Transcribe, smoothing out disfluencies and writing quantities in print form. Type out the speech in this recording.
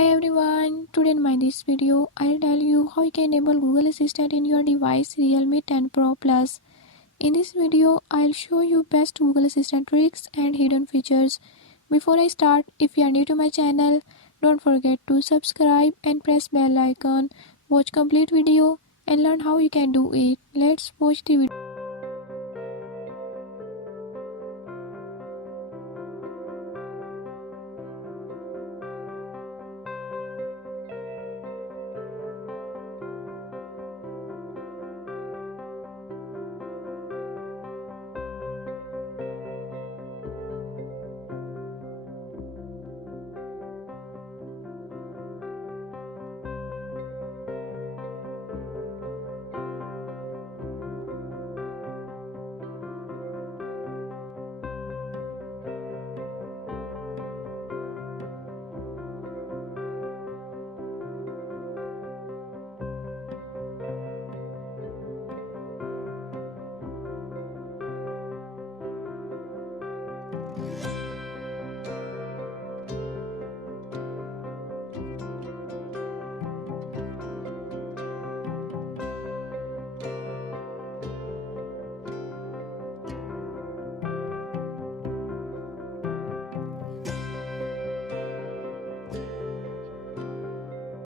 Hi everyone, today in this video I'll tell you how you can enable Google Assistant in your device Realme 10 Pro Plus. In this video I'll show you best Google Assistant tricks and hidden features. Before I start, if you are new to my channel, don't forget to subscribe and press bell icon. Watch complete video and learn how you can do it. Let's watch the video.